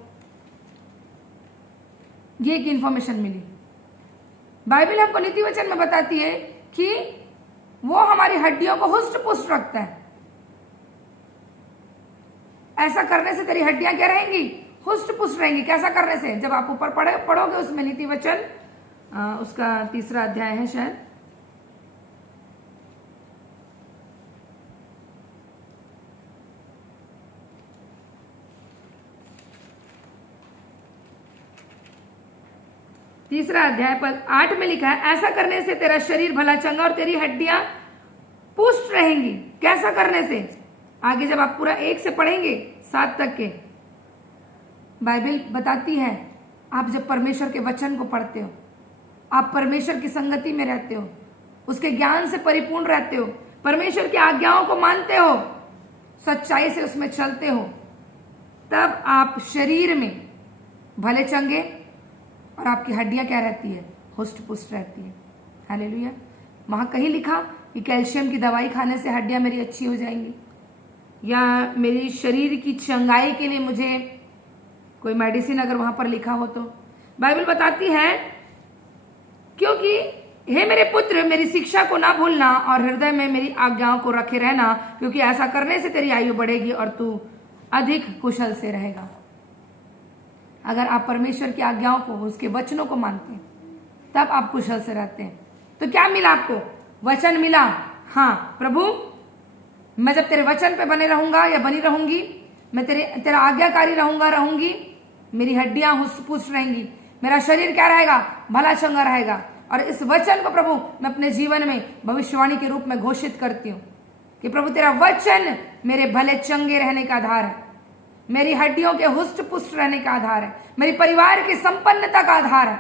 ये एक इन्फॉर्मेशन मिली। बाइबल हमको नीति वचन में बताती है कि वो हमारी हड्डियों को हुष्ट पुष्ट रखता है। ऐसा करने से तेरी हड्डियां क्या रहेंगी, हुष्ट पुष्ट रहेंगी। कैसा करने से, जब आप ऊपर पढ़ोगे उसमें नीति वचन उसका 3 अध्याय है शायद, तीसरा अध्याय पद 8 में लिखा है, ऐसा करने से तेरा शरीर भला चंगा और तेरी हड्डियां पुष्ट रहेंगी। कैसा करने से, आगे जब आप पूरा 1 से पढ़ेंगे 7 तक के, बाइबल बताती है आप जब परमेश्वर के वचन को पढ़ते हो, आप परमेश्वर की संगति में रहते हो, उसके ज्ञान से परिपूर्ण रहते हो, परमेश्वर की आज्ञाओं को मानते हो, सच्चाई से उसमें चलते हो, तब आप शरीर में भले चंगे और आपकी हड्डियां क्या रहती है? हुष्ट पुष्ट रहती है। हालेलुया। वहां कहीं लिखा कि कैल्शियम की दवाई खाने से हड्डियां मेरी अच्छी हो जाएंगी, या मेरी शरीर की चंगाई के लिए मुझे कोई मेडिसिन अगर वहां पर लिखा हो तो बाइबल बताती है, क्योंकि हे मेरे पुत्र, मेरी शिक्षा को ना भूलना और हृदय में मेरी आज्ञाओं को रखे रहना, क्योंकि ऐसा करने से तेरी आयु बढ़ेगी और तू अधिक कुशल से रहेगा। अगर आप परमेश्वर की आज्ञाओं को, उसके वचनों को मानते हैं, तब आप कुशल से रहते हैं। तो क्या मिला आपको? वचन मिला। हाँ प्रभु, मैं जब तेरे वचन पे बने रहूंगा या बनी रहूंगी, मैं तेरा आज्ञाकारी रहूंगी, मेरी हड्डियां हुष्ट पुष्ट रहेंगी, मेरा शरीर क्या रहेगा? भला चंगा रहेगा। और इस वचन को प्रभु मैं अपने जीवन में भविष्यवाणी के रूप में घोषित करती हूँ कि प्रभु तेरा वचन मेरे भले चंगे रहने का आधार है, मेरी हड्डियों के हुष्ट पुष्ट रहने का आधार है, मेरी परिवार की संपन्नता का आधार है।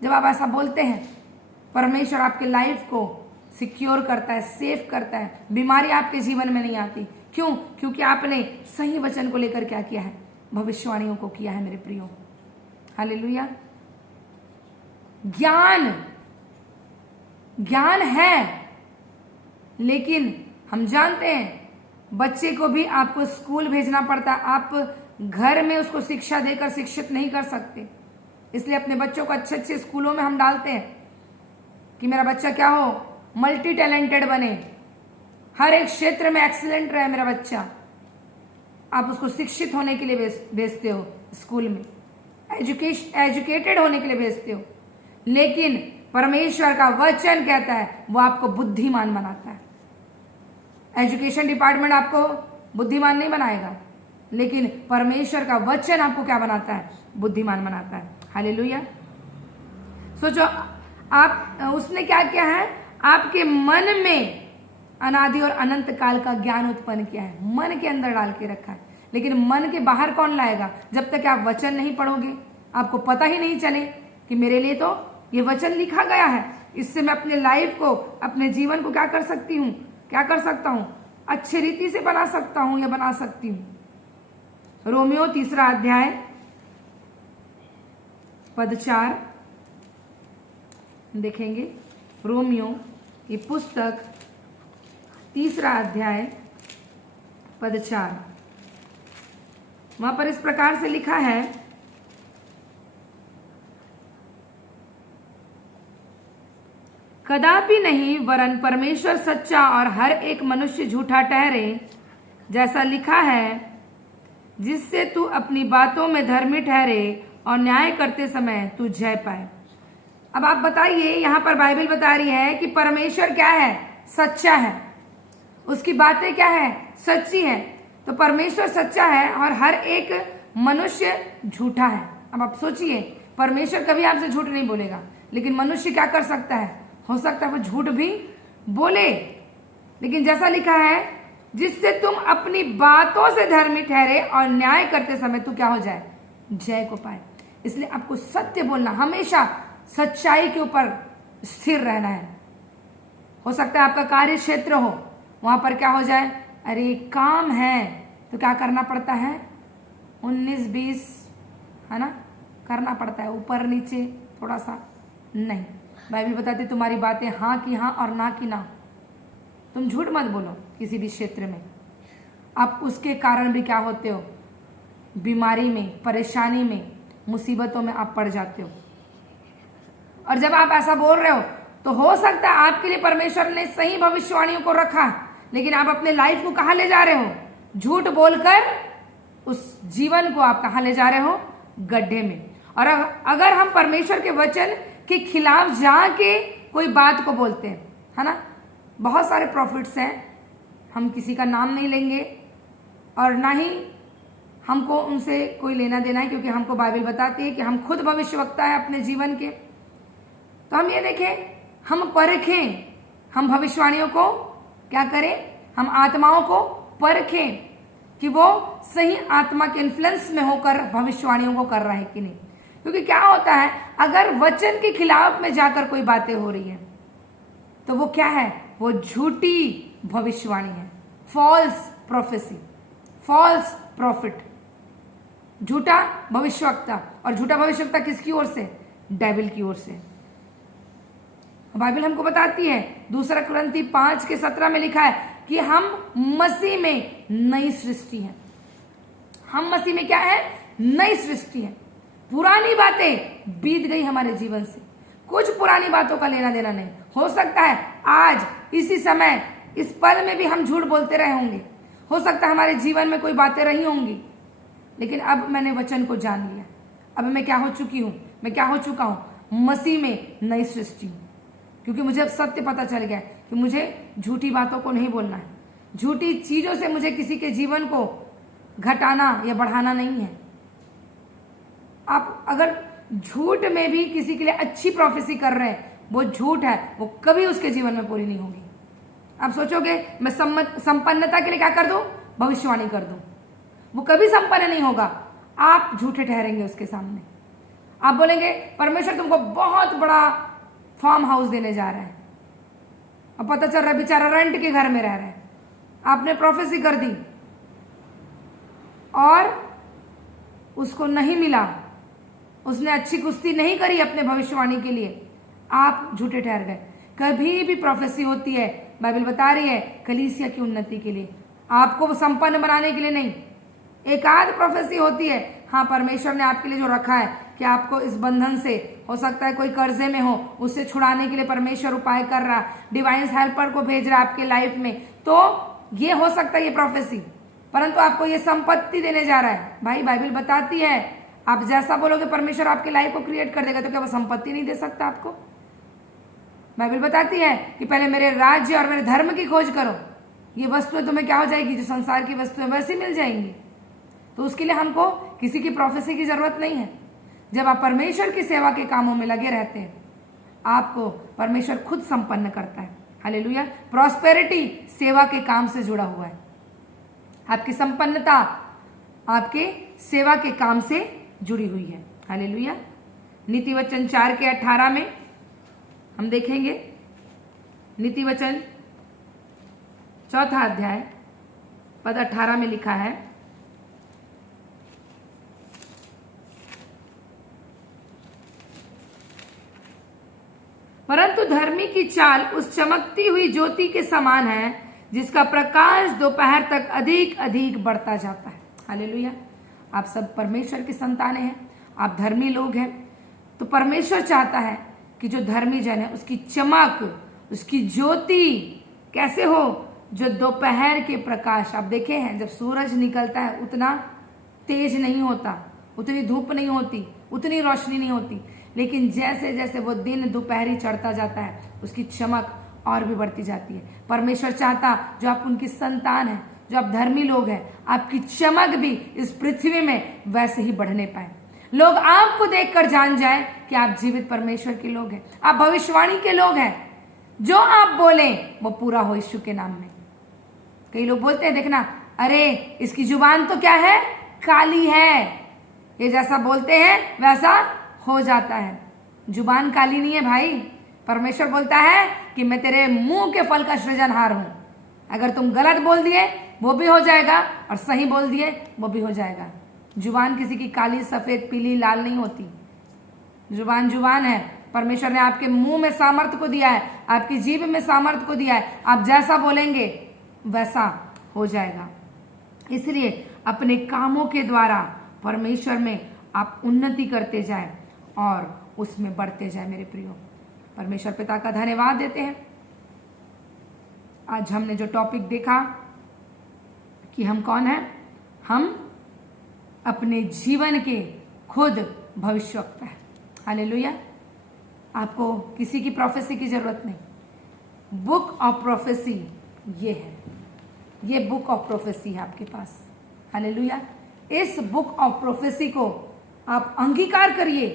जब आप ऐसा बोलते हैं, परमेश्वर आपके लाइफ को सिक्योर करता है, सेफ करता है, बीमारी आपके जीवन में नहीं आती। क्यों? क्योंकि आपने सही वचन को लेकर क्या किया है? भविष्यवाणियों को किया है मेरे प्रियो। हालेलुया। ज्ञान है, लेकिन हम जानते हैं बच्चे को भी आपको स्कूल भेजना पड़ता है। आप घर में उसको शिक्षा देकर शिक्षित नहीं कर सकते, इसलिए अपने बच्चों को अच्छे अच्छे स्कूलों में हम डालते हैं कि मेरा बच्चा क्या हो? मल्टी टैलेंटेड बने, हर एक क्षेत्र में एक्सीलेंट रहे मेरा बच्चा। आप उसको शिक्षित होने के लिए भेजते हो स्कूल में, एजुकेटेड होने के लिए भेजते हो, लेकिन परमेश्वर का वचन कहता है वो आपको बुद्धिमान बनाता है। एजुकेशन डिपार्टमेंट आपको बुद्धिमान नहीं बनाएगा, लेकिन परमेश्वर का वचन आपको क्या बनाता है? बुद्धिमान बनाता है। हालेलुया। सोचो, आप उसने क्या किया है? आपके मन में अनादि और अनंत काल का ज्ञान उत्पन्न किया है, मन के अंदर डाल के रखा है। लेकिन मन के बाहर कौन लाएगा? जब तक आप वचन नहीं पढ़ोगे, आपको पता ही नहीं चले कि मेरे लिए तो ये वचन लिखा गया है, इससे मैं अपने लाइफ को, अपने जीवन को क्या कर सकती हूँ, क्या कर सकता हूँ? अच्छी रीति से बना सकता हूँ या बना सकती हूँ। रोमियो 3 अध्याय पद 4 देखेंगे। रोमियो की पुस्तक 3 अध्याय पद 4, वहां पर इस प्रकार से लिखा है, कदापि नहीं, वरन परमेश्वर सच्चा और हर एक मनुष्य झूठा ठहरे, जैसा लिखा है, जिससे तू अपनी बातों में धर्मी ठहरे और न्याय करते समय तू जय पाए। अब आप बताइए, यहां पर बाइबल बता रही है कि परमेश्वर क्या है? सच्चा है, उसकी बातें क्या है? सच्ची है। तो परमेश्वर सच्चा है और हर एक मनुष्य झूठा है। अब आप सोचिए, परमेश्वर कभी आपसे झूठ नहीं बोलेगा, लेकिन मनुष्य क्या कर सकता है? हो सकता है वो झूठ भी बोले, लेकिन जैसा लिखा है, जिससे तुम अपनी बातों से धर्मी ठहरे और न्याय करते समय तू क्या हो जाए? जय को पाए। इसलिए आपको सत्य बोलना, हमेशा सच्चाई के ऊपर स्थिर रहना है। हो सकता है आपका कार्य क्षेत्र हो, वहां पर क्या हो जाए? अरे काम है तो क्या करना पड़ता है? 19-20 है ना, करना पड़ता है, ऊपर नीचे थोड़ा सा नहीं। बाइबल बताती तुम्हारी बातें हाँ की हाँ और ना की ना। तुम झूठ मत बोलो किसी भी क्षेत्र में। आप उसके कारण भी क्या होते हो? बीमारी में, परेशानी में, मुसीबतों में आप पड़ जाते हो। और जब आप ऐसा बोल रहे हो तो हो सकता है आपके लिए परमेश्वर ने सही भविष्यवाणियों को रखा, लेकिन आप अपने लाइफ को कहाँ ले जा रहे हो? झूठ बोलकर उस जीवन को आप कहाँ ले जा रहे हो? गड्ढे में। और अगर हम परमेश्वर के वचन के खिलाफ जाके कोई बात को बोलते हैं, है ना, बहुत सारे प्रॉफिट्स हैं, हम किसी का नाम नहीं लेंगे और ना ही हमको उनसे कोई लेना देना है, क्योंकि हमको बाइबल बताती है कि हम खुद भविष्यवक्ता है अपने जीवन के। तो हम ये देखें, हम परखें, हम भविष्यवाणियों को क्या करें? हम आत्माओं को परखें कि वो सही आत्मा के इन्फ्लुएंस में होकर भविष्यवाणियों को कर रहा है कि नहीं। क्योंकि क्या होता है, अगर वचन के खिलाफ में जाकर कोई बातें हो रही है तो वो क्या है, वो झूठी भविष्यवाणी है, फॉल्स प्रोफेसी, फॉल्स प्रॉफिट, झूठा भविष्यवक्ता। और झूठा भविष्यवक्ता किसकी ओर से, डेविल की ओर से। बाइबल हमको बताती है, 2 कुरिन्थी 5:17 में लिखा है कि हम मसीह में नई सृष्टि हैं। हम मसीह में क्या है, नई सृष्टि है। पुरानी बातें बीत गई हमारे जीवन से, कुछ पुरानी बातों का लेना देना नहीं। हो सकता है आज इसी समय इस पल में भी हम झूठ बोलते रहे होंगे, हो सकता है हमारे जीवन में कोई बातें रही होंगी, लेकिन अब मैंने वचन को जान लिया। अब मैं क्या हो चुकी हूं, मैं क्या हो चुका हूं, मसीह में नई सृष्टि हूं। क्योंकि मुझे अब सत्य पता चल गया कि मुझे झूठी बातों को नहीं बोलना है, झूठी चीजों से मुझे किसी के जीवन को घटाना या बढ़ाना नहीं है। आप अगर झूठ में भी किसी के लिए अच्छी प्रोफेसी कर रहे हैं, वो झूठ है, वो कभी उसके जीवन में पूरी नहीं होगी। आप सोचोगे मैं संपन्नता के लिए क्या कर दूं, भविष्यवाणी कर दूं, वो कभी संपन्न नहीं होगा। आप झूठे ठहरेंगे उसके सामने। आप बोलेंगे परमेश्वर तुमको बहुत बड़ा फार्म हाउस देने जा रहा है, अब पता चल रहा है बेचारा रेंट के घर में रह रहा है। आपने प्रोफेसी कर दी और उसको नहीं मिला, उसने अच्छी कुश्ती नहीं करी अपने भविष्यवाणी के लिए, आप झूठे ठहर गए। कभी भी प्रोफेसी होती है, बाइबल बता रही है, कलीसिया की उन्नति के लिए, आपको संपन्न बनाने के लिए नहीं। एक आध प्रोफेसी होती है, हाँ परमेश्वर ने आपके लिए जो रखा है कि आपको इस बंधन से, हो सकता है कोई कर्जे में हो, उससे छुड़ाने के लिए परमेश्वर उपाय कर रहा, डिवाइन हेल्पर को भेज रहा आपके लाइफ में, तो ये हो सकता है ये प्रोफेसी, परंतु आपको ये संपत्ति देने जा रहा है। भाई बाइबल बताती है आप जैसा बोलोगे परमेश्वर आपके लाइफ को क्रिएट कर देगा, तो क्या वो संपत्ति नहीं दे सकता आपको? बाइबल बताती है कि पहले मेरे राज्य और मेरे धर्म की खोज करो, ये वस्तुएं तुम्हें क्या हो जाएगी, जो संसार की वस्तुएं वैसी मिल जाएंगी। तो उसके लिए हमको किसी की प्रोफेसी की जरूरत नहीं है। जब आप परमेश्वर की सेवा के कामों में लगे रहते हैं, आपको परमेश्वर खुद संपन्न करता है। हालेलुया। प्रॉस्पेरिटी सेवा के काम से जुड़ा हुआ है। आपकी संपन्नता आपके सेवा के काम से जुड़ी हुई है। हालेलुया। नीति वचन 4:18 में हम देखेंगे, नीति वचन 4 अध्याय पद 18 में लिखा है, परंतु धर्मी की चाल उस चमकती हुई ज्योति के समान है जिसका प्रकाश दोपहर तक अधिक अधिक बढ़ता जाता है। हालेलुया। आप सब परमेश्वर की संतानें हैं, आप धर्मी लोग हैं, तो परमेश्वर चाहता है कि जो धर्मी जन है उसकी चमक, उसकी ज्योति कैसे हो, जो दोपहर के प्रकाश। आप देखे हैं जब सूरज निकलता है उतना तेज नहीं होता, उतनी धूप नहीं होती, उतनी रोशनी नहीं होती, लेकिन जैसे जैसे वो दिन दोपहरी चढ़ता जाता है उसकी चमक और भी बढ़ती जाती है। परमेश्वर चाहता जो आप उनकी संतान हैं, जो आप धर्मी लोग हैं, आपकी चमक भी इस पृथ्वी में वैसे ही बढ़ने पाए। लोग आपको देखकर जान जाए कि आप जीवित परमेश्वर के लोग हैं, आप भविष्यवाणी के लोग हैं। जो आप बोले वो पूरा हो यीशु के नाम में। कई लोग बोलते हैं देखना, अरे इसकी जुबान तो क्या है, काली है, ये जैसा बोलते हैं वैसा हो जाता है। जुबान काली नहीं है भाई। परमेश्वर बोलता है कि मैं तेरे मुंह के फल का सृजनहार हूं। अगर तुम गलत बोल दिए वो भी हो जाएगा, और सही बोल दिए वो भी हो जाएगा। जुबान किसी की काली, सफेद, पीली, लाल नहीं होती। जुबान जुबान है। परमेश्वर ने आपके मुंह में सामर्थ्य को दिया है, आपकी जीभ में सामर्थ्य को दिया है। आप जैसा बोलेंगे वैसा हो जाएगा। इसलिए अपने कामों के द्वारा परमेश्वर में आप उन्नति करते जाए और उसमें बढ़ते जाए। मेरे प्रियो, परमेश्वर पिता का धन्यवाद देते हैं। आज हमने जो टॉपिक देखा कि हम कौन हैं, हम अपने जीवन के खुद भविष्यवक्ता है। हालेलुया। आपको किसी की प्रोफेसी की जरूरत नहीं। बुक ऑफ प्रोफेसी ये है, ये बुक ऑफ प्रोफेसी है आपके पास। हालेलुया। इस बुक ऑफ प्रोफेसी को आप अंगीकार करिए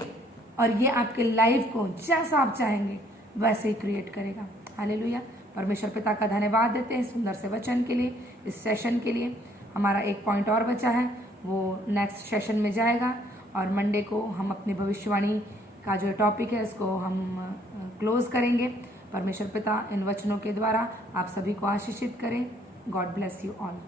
और ये आपके लाइफ को जैसा आप चाहेंगे वैसे ही क्रिएट करेगा। हालेलुया। परमेश्वर पिता का धन्यवाद देते हैं सुंदर से वचन के लिए, इस सेशन के लिए। हमारा एक पॉइंट और बचा है, वो नेक्स्ट सेशन में जाएगा और मंडे को हम अपनी भविष्यवाणी का जो टॉपिक है इसको हम क्लोज करेंगे। परमेश्वर पिता इन वचनों के द्वारा आप सभी को आशीषित करें। God bless you all.